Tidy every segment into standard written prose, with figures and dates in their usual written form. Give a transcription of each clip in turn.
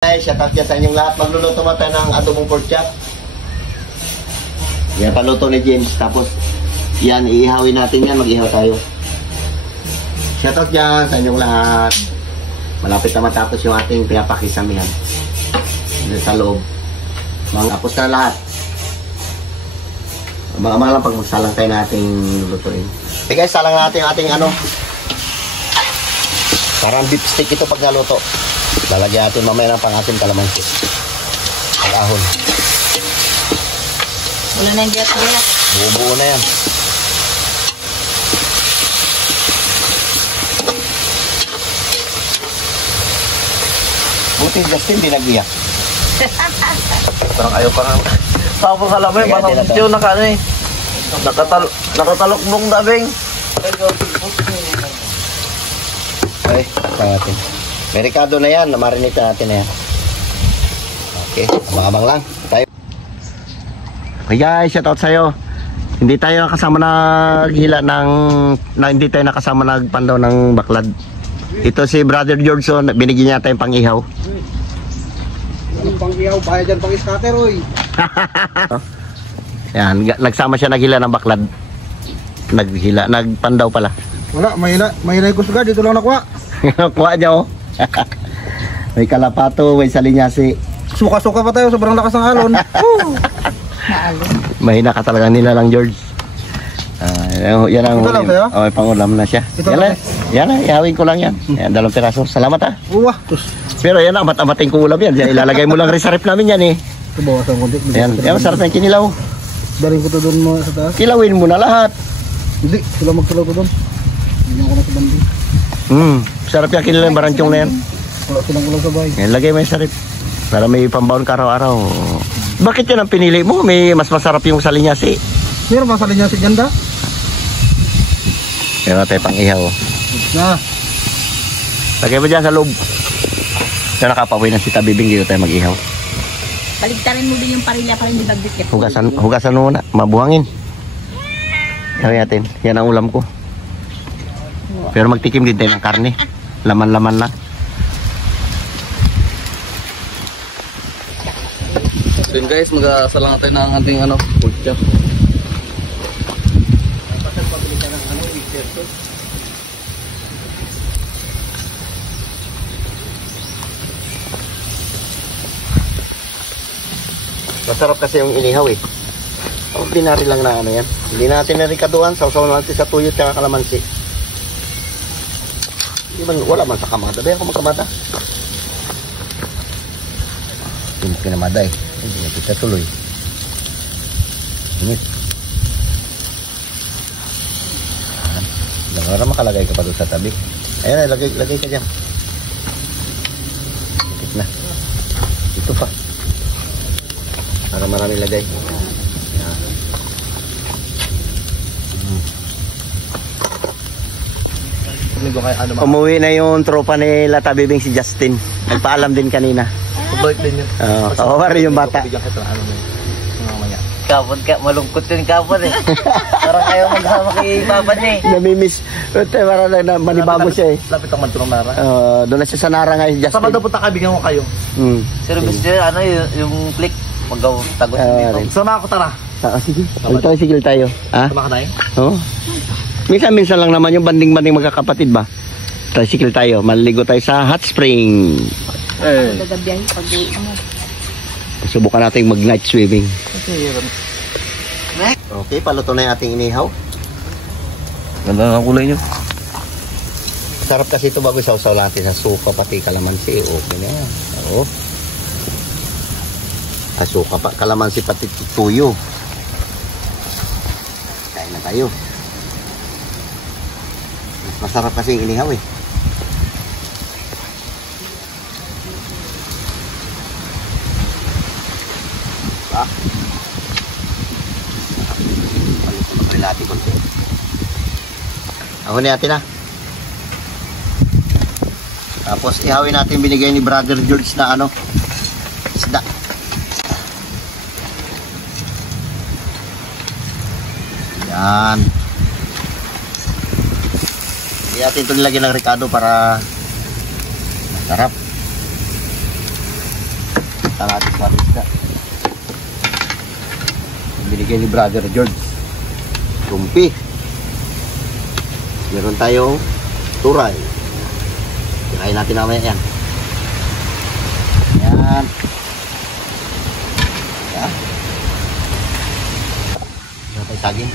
Guys, shout out sa inyong lahat. Magluluto mo tayo ng adobong pork chop. Yan, paluto ni James. Tapos, yan, iihawin natin yan. Mag-ihaw tayo. Shout out dyan sa inyong lahat. Malapit na matapos yung ating pinapakisamihan. Sa loob. Tapos na lahat. Mga lang pag magsalang tayo na ating lutuin. Okay guys, salang natin yung ating parang beef steak ito pag naluto. Lalagyan natin mamaya ng pang-asim kalamansi. Al-ahon. Wala na yung biyak-biyak. Buo-buo na yan. Buti Justin, di nag-iyak. Parang ayaw ka nga. Tapos alam mo yun, parang yung nakatalokbong dabing. Okay, sa natin. May ricado na yan, namarinate natin na yan. Okay, abang-abang lang. Tayo. Okay guys, shout out sa'yo. Hindi tayo nakasama naghila hindi tayo nakasama nagpandaw ng baklad. Ito si Brother Georgeson, binigyan niya tayong pang-ihaw. Anong pang-ihaw? Bayad dyan pang-scatter, oy. Yan, nagsama siya naghila ng baklad. Nagpandaw pala. Wala, mahina yung kusga, dito lang nakuha. Kuha niya oh. May kalapato, may salinyasi. Suka-suka pa tayo, sobrang lakas ng alon. Mahina ka talaga nila lang, George. Yan ang ito lang sa'yo? Oh, pangulam na siya. Ito Yan lang. Yan na, ihawin ko lang yan. Yan, 2 piraso. Salamat ha. Uwah. Pero yan, amat-amating ko ulam yan. Ilalagay mo lang rin sa rep namin yan eh. Ito bawasan konti. Yan, masarap na yung kinilaw. Daring ko to doon mo sa taas. Kilawin mo na lahat. Hindi, sila magkilaw ko doon. Hindi ko na sa bandi. Sarap yung kinilaw yung barantyong na yan. Wala silang ulang sa bahay. Yan, lagay mo yung sa rep. Para may pambaon ka araw-araw. Bakit yan ang pinili mo? May mas masarap yung salinyasi. Meron ba sa linya si Ganda? Meron tayo pang ihaw. Na. Lagay mo dyan sa loob. Kaya nakapawin na si Tabibing, dito tayo mag-ihaw. Baligtarin mo din yung parilya para hindi bagdikit. Hugasan mo na, mabuhangin. Ihawin natin. Yan ang ulam ko. Pero magtikim din tayo ng karne. Laman-laman lang. So yun guys, mag-asalang tayo ng ating pork chop. Masarap kasi yung inihaw eh. Ordinary lang na yan. Hindi natin narikaduan. Sausaw natin sa tuyo at kalamansi. Wala man sa kamada. Bayan ko magkamada. Hindi pinamada eh. Hindi na kita tuloy. Init. Para makalagay ka pa doon sa tabi. Ayan, lagay ka dyan. Ikit na. Ito pa. Para marami lagay. Umuwi na yung tropa ni Latabibing si Justin. Nagpaalam din kanina. Pabalik din yun. Kawari yung bata. Kapon ka, malungkot yun kapon eh. Parang ayaw maghama kay Papa niya eh. Namimiss. Parang manibago siya eh. Lapit ang mantunong Nara. Doon na siya sa Nara ngayon, Justin. Sa punta kaibigan ko kayo. Service niya, yung click, mag-tagos dito. Sama ako, tara. Sige. Sigil tayo. Sama ka tayo? Oo. Minsan lang naman yung banding-banding magkakapatid ba? Tricycle tayo. Maliligo tayo sa hot spring. Gagabiyahin pag-uwi mo. Subukan natin mag-night swimming. Okay, paluto na yung ating inihaw. Ganda ng kulay nyo. Sarap kasi ito bago sausaw natin sa suka pati kalamansi. Okay na yan. Oo. Suka pa, kalamansi pati tuyo. Kain na tayo. Masarap kasi yung inihaw eh. Natin konti. Ahon natin na. Tapos ihawin natin binigay ni Brother George na isda. Yan. Hindi natin ito nilagyan ng ricado para masarap. isda. Binigay ni Brother George. Tumpi. Meron tayong turay. Tirahin natin naman yan. Yan. Yan. Meron tayong saging.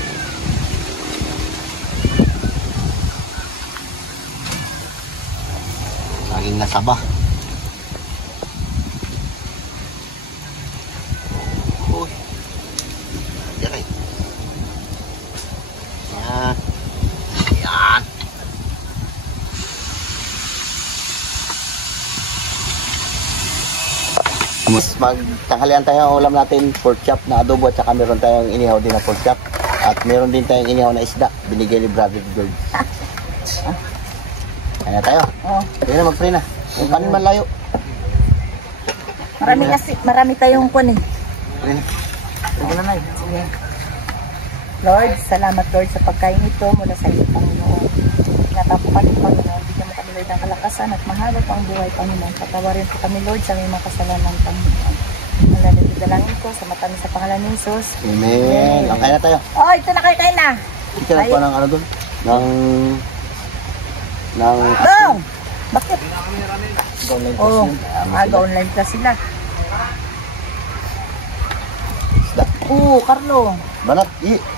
Saging na saba. Uy. Tiray. Yan. Yan. Magtanghalian tayo ang ulam natin, pork chop na adobo at saka meron tayong inihaw din na pork chop at meron din tayong inihaw na isda binigay ni Brother George. Kaya tayo. Oh. Kaya na mag-pray na. Yung kanin man layo. Marami tayong kun eh. Pray na. Pray na na. Sige. Lord, salamat Lord sa pagkain ito mula sa iyo, Panginoon. Ingatan po kami, Panginoon. Bigyan mo kami Lord ng kalakasan at mahaba pang buhay, Panginoon. Patawarin po kami Lord sa aming mga kasalanan, Panginoon. Malalagay dalangin ko sa mata sa pangalan ni Jesus. Amen. Ang kaya na tayo. Oh, ito na kayo na. Hindi ka nagpa ng ano doon? Ng Bong! Bakit? online Oh, mag-online class sila. isda. Oo, Carlo. Banat,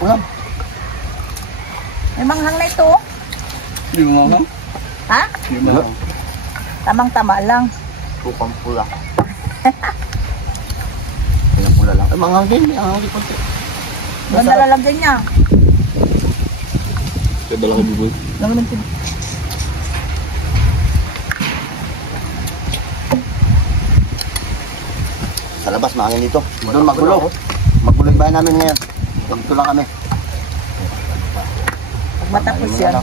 ulam. May manghang na ito. Hindi mo nga. Ha? Hindi mo nga. Tamang-tama lang. Tukang pula. Kaya pula lang. Ay, manghang din. Manghang din konti. Doon nalalagay niya. Kaya dala ko buboy. Lang naman ito. Sa labas, mahangin dito. Doon magulo. Magulo yung bahay namin ngayon. Dito lang kami. Pag matapos yan.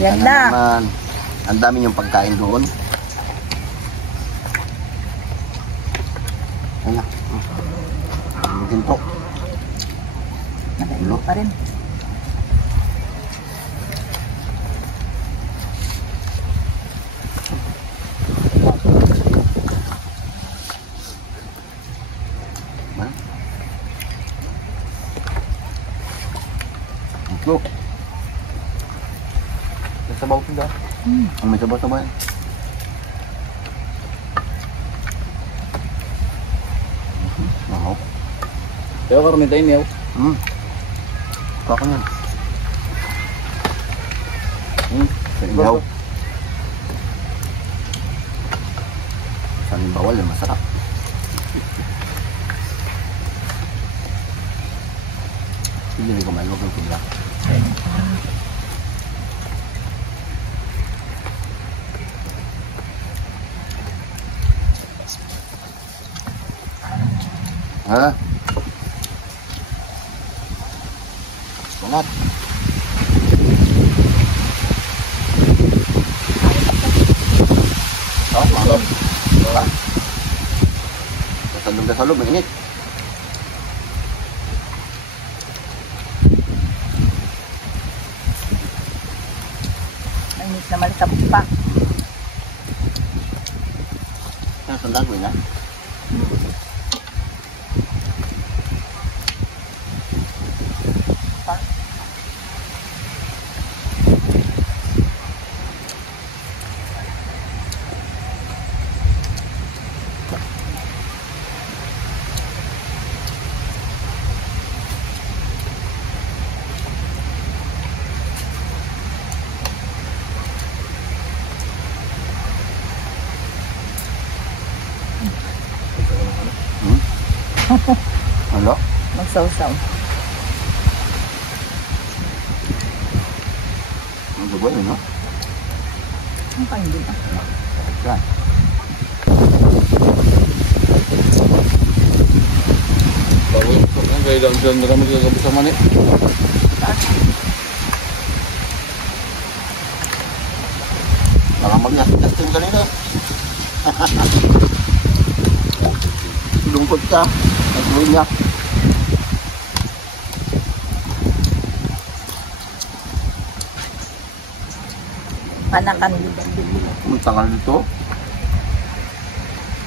Yan na. Naman. Ang dami yung pagkain doon. Yan na. Ang ginto. Nakailo pa rin. Ito. May sabaw sila. Ang may sabaw-sabaw yan. Wow. Kaya karami tayo niyaw. Kako yan. Sinigaw. Saan yung bawal yan? Masarap. Hindi ko kumain. Huwag ng tubla. Ha? Bangat. Oh, malap. Kasalog na salog, mainit. Mainit na malikabok pa. Saan gagawin na? Ano? Magsaw-saw. Ang dugo yun, no? Ang hindi na. Yan. Bago ang gaya lang dyan. Marami ka sa mani. Baka mag-gasting kanina. Lungkot ka. Nagluin niya. Panakan. Ang tagal nito.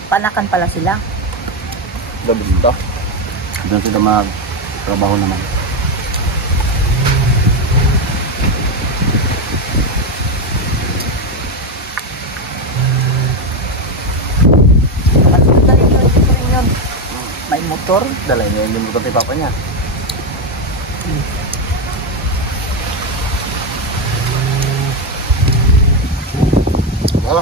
Panakan pala sila. Gabi dito. Doon sila mag-trabaho naman. Maganda rin yun, dito rin yun. May motor. Dala niya yung motor ni papa niya. Wala.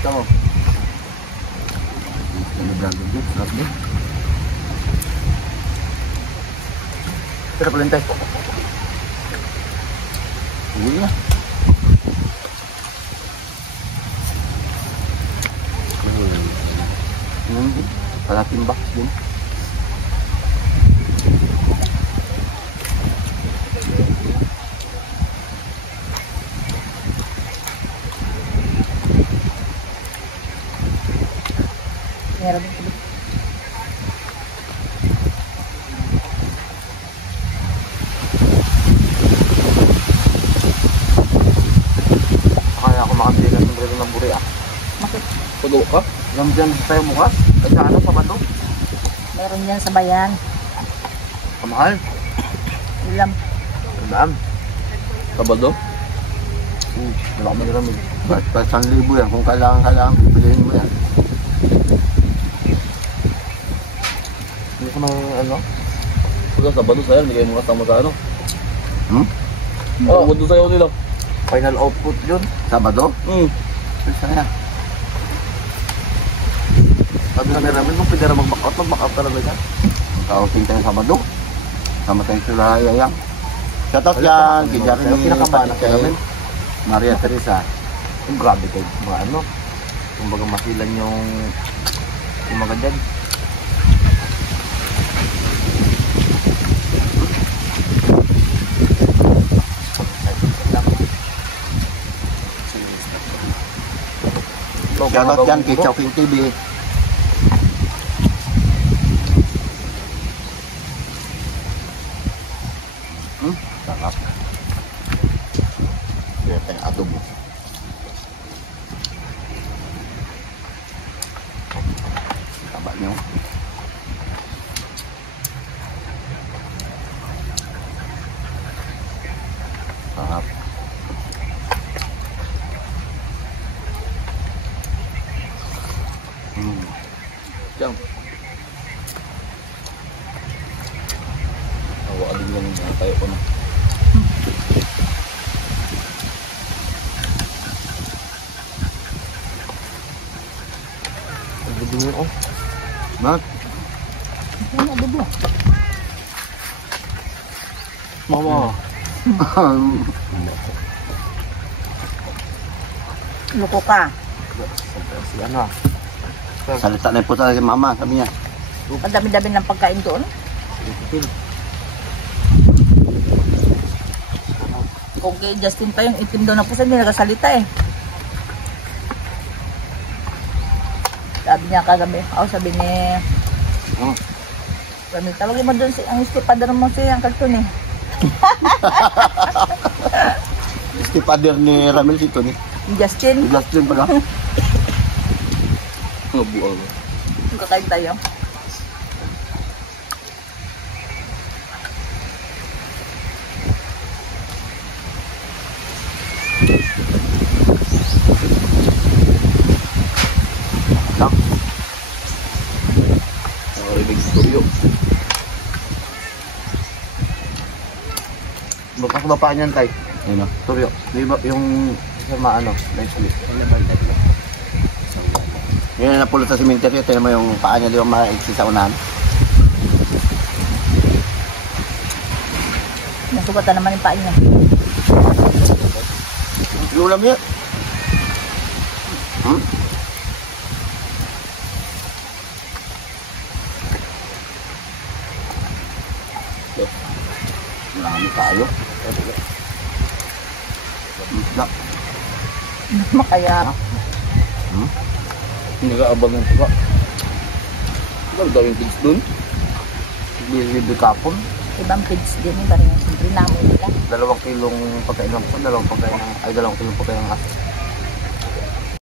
Tama. Ini berangkat dulu, terus deh. Kita pelintai. Iya. Salah timbak din. Meron din. Kaya ako makabili ng sombrero ng buri ah. Bakit? Pudo ka? Yang dyan tayo bukas? Ay sa ano, sa bato? Meron yan sa bayan. Kamahal? Ilam. Sandaan? Sa bato? Wala kami ramig. Basta 1,000 yan. Kung kailangan, pilihin mo yan. Hindi ko na ano. Pagka Sabado sa'yo, hindi kayo mga kasama sa ano. Oo, mundo sa'yo nila. Final output yun. Sabado? Isa yan. Sabi na namin, kung pwede na mag-back out talaga yan. Magka-outing tayo Sabado. Sama tayo sila Yayang. Shoutout yan. Kaya rin yung pinakabanak namin. Maria Teresa. Yung grabe kayo, mga ano. Kumbaga masilan yung mga dyan. Shoutout yan kay Chowking TV. Sarap. Kaya tayong adobo. Taba nyo. Sarap. Diyan. Awa ka din yung tayo ko na. Ang gudong yun, oh. Mat? Ano adobo? Mama. Luko ka. Si ano ah. Salita na po sa mama, sabi niya. Ang dami-dami ng pagkain doon. Kung kay Justin pa yung itim doon na po sa hindi nagasalita eh. Sabi niya kagabi, sabi ni Ramil, tawagin mo doon ang istipadar mo siya ang karton eh. Istipader ni Ramil si Tony. Justin, Si Justin pala. Nabuang. kakain tayo. Lang. Narinig studio. Bakas ba pa niyan, tay? Ayun o. Turyo. Di ba yung sama ano? Nice ulit. Yan na napulot sa simenteryo. Tignan mo yung paa niya, di ba maiksi sa unahan? Nasugatan naman yung pain niya. Lulam niya. Marami tayo. Isda. Makaya. Nag-aabang ng tuka. Ang daming pigs dun. Libre kapon. Ibang pigs din yung parang siyempre namin nila. 2 kilong pagkain lang po. 2 kilong pagkain ng aso.